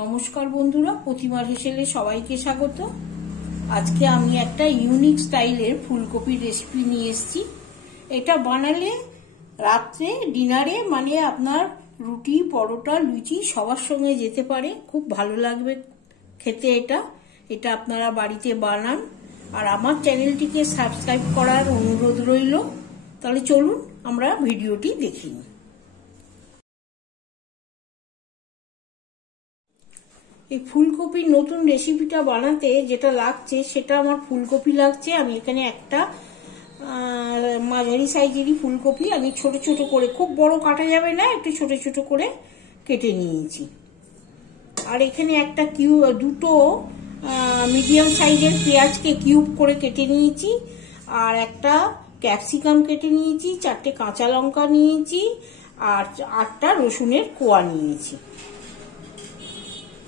নমস্কার বন্ধুরা, প্রতিমার হেসেলে সবাইকে স্বাগত। আজকে আমি একটা ইউনিক স্টাইলের ফুলকপির রেসিপি নিয়ে এসেছি। এটা বানালে রাত্রে ডিনারে মানে আপনার রুটি, পরোটা, লুচি সবার সঙ্গে যেতে পারে, খুব ভালো লাগবে খেতে। এটা আপনারা বাড়িতে বানান আর আমার চ্যানেলটিকে সাবস্ক্রাইব করার অনুরোধ রইল। তাহলে চলুন আমরা ভিডিওটি দেখি। এই ফুলকপির নতুন রেসিপিটা বানাতে যেটা লাগছে সেটা আমার ফুলকপি লাগছে। আমি এখানে একটা মাঝারি সাইজেরই ফুলকপি আমি ছোট ছোট করে, খুব বড় কাটা যাবে না, একটু ছোট ছোট করে কেটে নিয়েছি। আর এখানে একটা দুটো মিডিয়াম সাইজের পেঁয়াজকে কিউব করে কেটে নিয়েছি। আর একটা ক্যাপসিকাম কেটে নিয়েছি, 4টে কাঁচা লঙ্কা নিয়েছি আর 8টা রসুনের কোয়া নিয়েছি।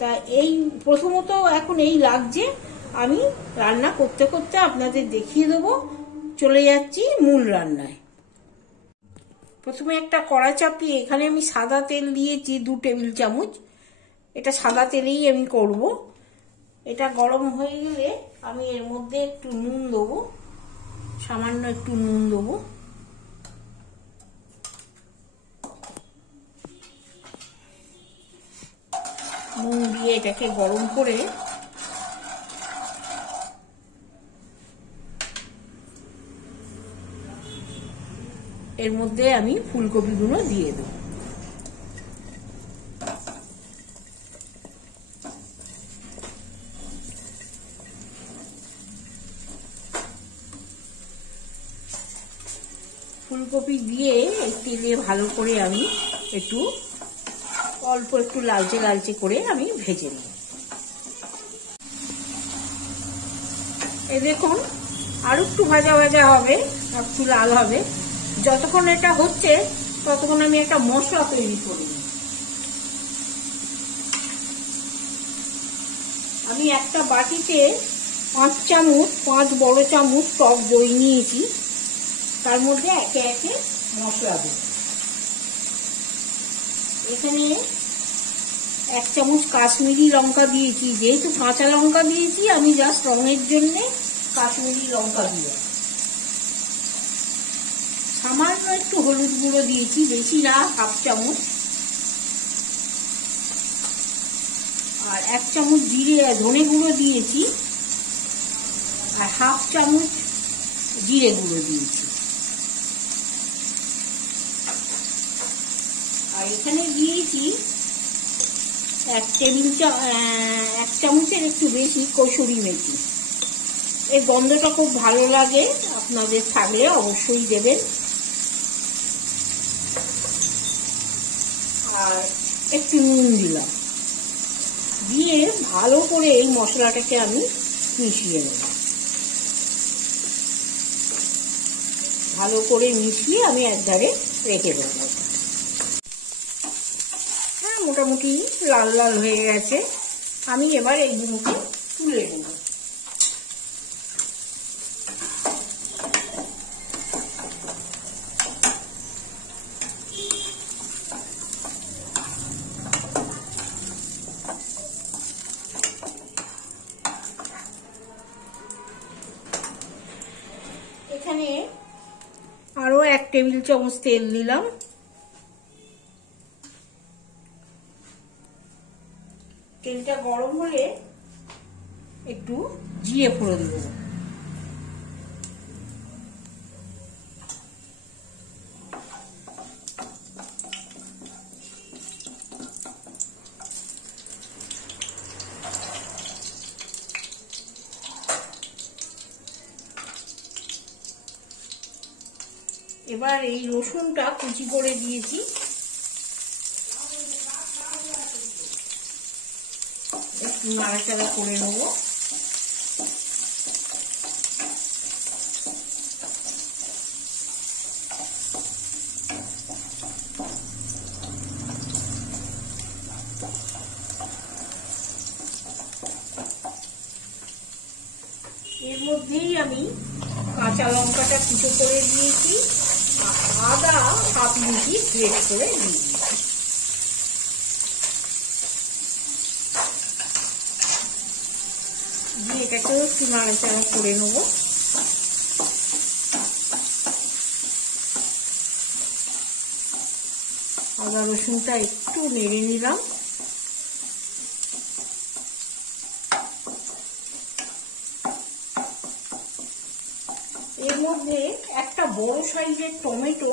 তা এই প্রথমত এখন এই লাগছে, আমি রান্না করতে করতে আপনাদের দেখিয়ে দেবো। চলে যাচ্ছি মূল রান্নায়। প্রথমে একটা কড়া চাপিয়ে এখানে আমি সাদা তেল দিয়েছি 2 টেবিল চামচ। এটা সাদা তেলেই আমি করব। এটা গরম হয়ে গেলে আমি এর মধ্যে একটু নুন দেবো, সামান্য একটু নুন দেবো। নুন দিয়ে এটাকে গরম করে এর মধ্যে আমি ফুলকপিগুলো দিয়ে দেব। ফুলকপি দিয়ে তেলে ভালো করে আমি অল্প একটু লালচে লালচে করে আমি ভেজে নেব। এই দেখুন, আর একটু ভাজা ভাজা হবে, একটু লাল হবে। যতক্ষণ এটা হচ্ছে ততক্ষণ আমি একটা মশলা তৈরি করি। আমি একটা বাটিতে 5 বড় চামচ টক দই নিয়েছি। তার মধ্যে একে একে মশলা দেব। এখানে 1 চামচ কাশ্মীরি লঙ্কা দিয়েছি। যেহেতু কাঁচা লঙ্কা দিয়েছি, আমি জাস্ট রঙের জন্য কাশ্মীরি লঙ্কা দিয়ে। সামান্য একটু হলুদ গুঁড়ো দিয়েছি, বেশি না, 1/2 চামচ। আর 1 চামচ ধনে গুঁড়ো দিয়েছি আর 1/2 চামচ জিরে গুঁড়ো দিয়েছি। আর এখানে দিয়েছি 1 চামচের একটু বেশি কসুরি মেথি। এই গন্ধটা খুব ভালো লাগে, আপনাদের থাকলে অবশ্যই দেবেন। আর একটু নুন দিলাম, দিয়ে ভালো করে এই মশলাটাকে আমি মিশিয়ে নেব। ভালো করে মিশিয়ে আমি একধারে রেখে দেবো। হ্যাঁ, মোটামুটি লাল লাল হয়ে গেছে। আমি এবার এইগুলোকে তুলে নেব। এখানে আরো 1 টেবিল চামচ তেল দিলাম। তেলটা গরম হলে একটু জিরে ফোড়ন দেব। এবার এই রসুনটা কুচি করে দিয়েছি। একটু নাড়াচাড়া করে নেব। এর মধ্যেই আমি কাঁচা লঙ্কাটা কুচো করে দিয়েছি, আদা 1/2 ইঞ্চি গ্রেট করে দিয়েছি। দিয়ে এটাকেও একটু নাড়াচাড়া করে নেবো। আদা রসুনটা একটু নেড়ে নিলাম। এর মধ্যে একটা বড় সাইজের টমেটো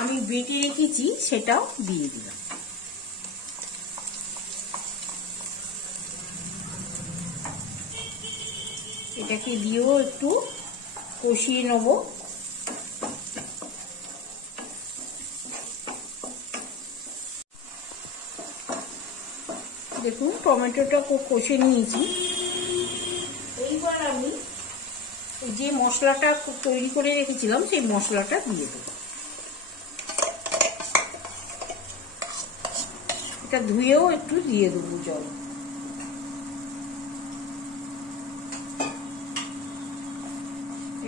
আমি বেটে রেখেছি, সেটাও দিয়ে দিলাম। এটাকে দিয়েও একটু কষিয়ে নেব। দেখুন টমেটোটা কষে নিয়েছি। এইবার আমি যে মশলাটা তৈরি করে রেখেছিলাম সেই মশলাটা দিয়ে দেবো। এটা ধুয়েও একটু দিয়ে দেবো জল।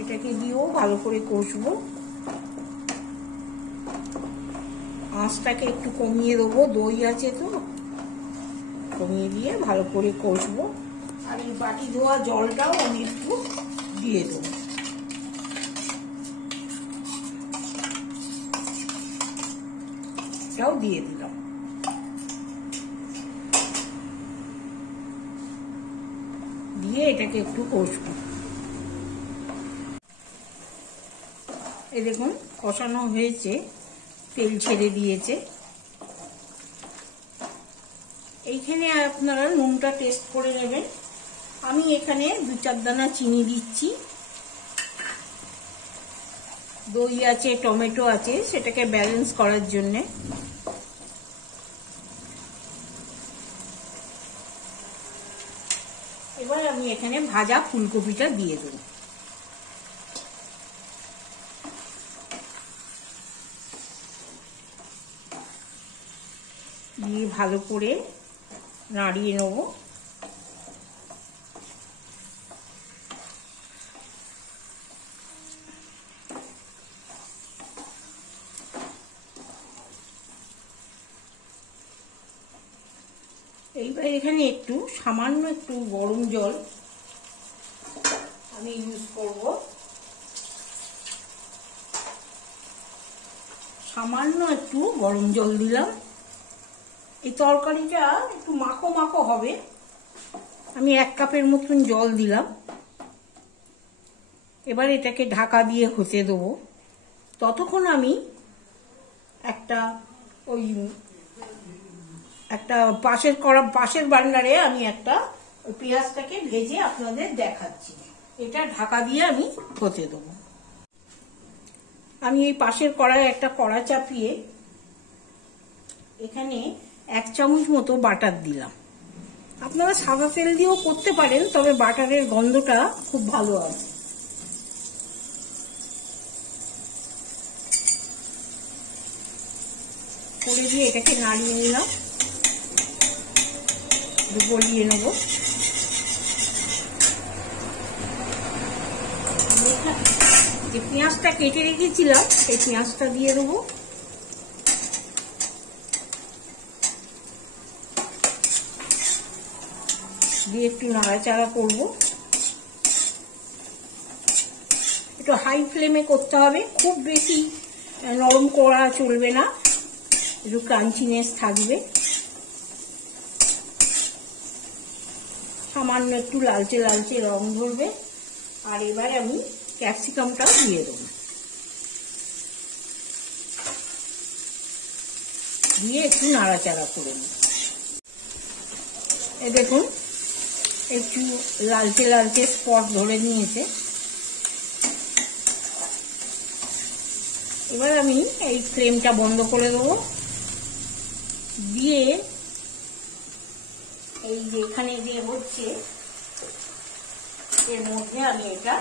এটাকে দিয়েও ভালো করে কষবো। আঁচটাকে একটু কমিয়ে দেবো, দই আছে তো, কমিয়ে দিয়ে ভালো করে কষবো। আর এই বাটি ধোয়া জলটাও আমি একটু দিয়ে দেবো। এটাও দিয়ে দিলাম। দিয়ে এটাকে একটু কষবো। এই দেখুন কষানো হয়েছে, তেল ছেড়ে দিয়েছে। এইখানে আপনারা নুনটা টেস্ট করে নেবেন। আমি এখানে 2-4 দানা চিনি দিচ্ছি। দই আছে, টমেটো আছে, সেটাকে ব্যালেন্স করার জন্য। এবার আমি এখানে ভাজা ফুলকপিটা দিয়ে দেব। দিয়ে ভালো করে নাড়িয়ে নেব। এইবার এখানে একটু সামান্য একটু গরম জল আমি ইউজ করব। সামান্য একটু গরম জল দিলাম। এই তরকারিটা একটু মাখো মাখো হবে। আমি 1 কাপের মতন জল দিলাম। এবার এটাকে ঢাকা দিয়ে হতে দেবো। ততক্ষণ আমি একটা পাশের বার্নারে আমি একটা পেঁয়াজটাকে ভেজে আপনাদের দেখাচ্ছি। এটা ঢাকা দিয়ে আমি হতে দেবো। আমি এই পাশের কড়ায় একটা কড়া চাপিয়ে এখানে 1 চামচ মতো বাটার দিলাম। আপনারা সাদা তেল দিয়েও করতে পারেন, তবে বাটারের গন্ধটা খুব ভালো আছে। করে দিয়ে এটাকে নাড়িয়ে নিলাম, গলিয়ে নেব। যে পেঁয়াজটা কেটে রেখেছিলাম সেই পেঁয়াজটা দিয়ে দেবো। দিয়ে একটু নাড়াচাড়া করব। একটু হাই ফ্লেমে করতে হবে, খুব বেশি নরম করা চলবে না, একটু ক্রাঞ্চিনেস থাকবে। সামান্য একটু লালচে লালচে রং ধরবে। আর এবার আমি ক্যাপসিকামটাও দিয়ে দেবো। দিয়ে একটু নাড়াচাড়া করে নেব। এই দেখুন একটু লালচে লালচে স্পট ধরে নিয়েছে। এবার আমি এই ফ্লেমটা বন্ধ করে দেবো। দিয়ে এই যে এখানে যে হচ্ছে এর মধ্যে আমি এটা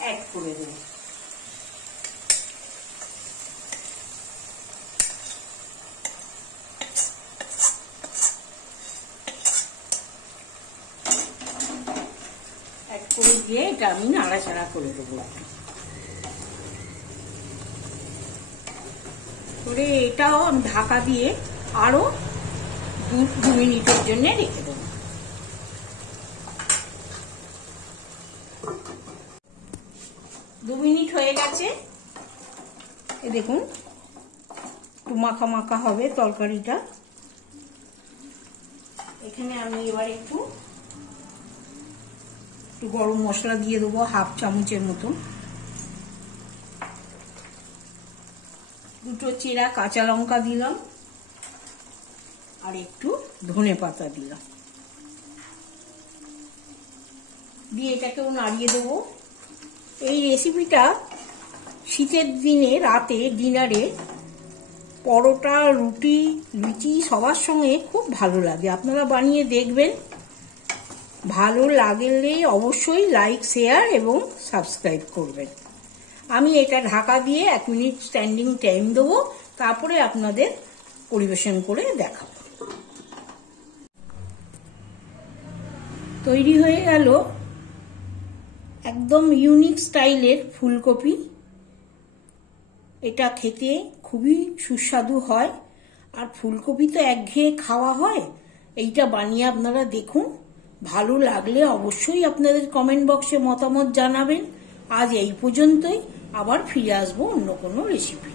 অ্যাড করে দেব। অ্যাড করে দিয়ে এটা আমি নাড়াচাড়া করে দেবো। করে এটাও আমি ঢাকা দিয়ে আরো 2 মিনিটের জন্য রেখে দেবো। হয়ে গেছে, দেখুন একটু মাখা মাখা হবে তরকারিটা। এখানে আমি এবার একটু গরম মশলা দিয়ে দেবো, 1/2 চামচের মতো। 2 চেরা কাঁচা লঙ্কা দিলাম, আর একটু ধনে পাতা দিলাম, দিয়ে এটাকেও নাড়িয়ে দেবো। এই রেসিপিটা শীতের দিনে রাতে ডিনারে পরোটা, রুটি, লুচি সবার সঙ্গে খুব ভালো লাগে। আপনারা বানিয়ে দেখবেন, ভালো লাগলে অবশ্যই লাইক, শেয়ার এবং সাবস্ক্রাইব করবেন। আমি এটা ঢাকা দিয়ে 1 মিনিট স্ট্যান্ডিং টাইম দেবো, তারপরে আপনাদের পরিবেশন করে দেখাবো। তৈরি হয়ে গেল একদম ইউনিক স্টাইলের ফুলকপি। এটা খেতে খুবই সুস্বাদু হয়, আর ফুলকপি তো একঘেয়ে খাওয়া হয়। এইটা বানিয়ে আপনারা দেখুন, ভালো লাগলে অবশ্যই আপনাদের কমেন্ট বক্সে মতামত জানাবেন। আজ এই পর্যন্তই, আবার ফিরে আসবো অন্য কোনো রেসিপি।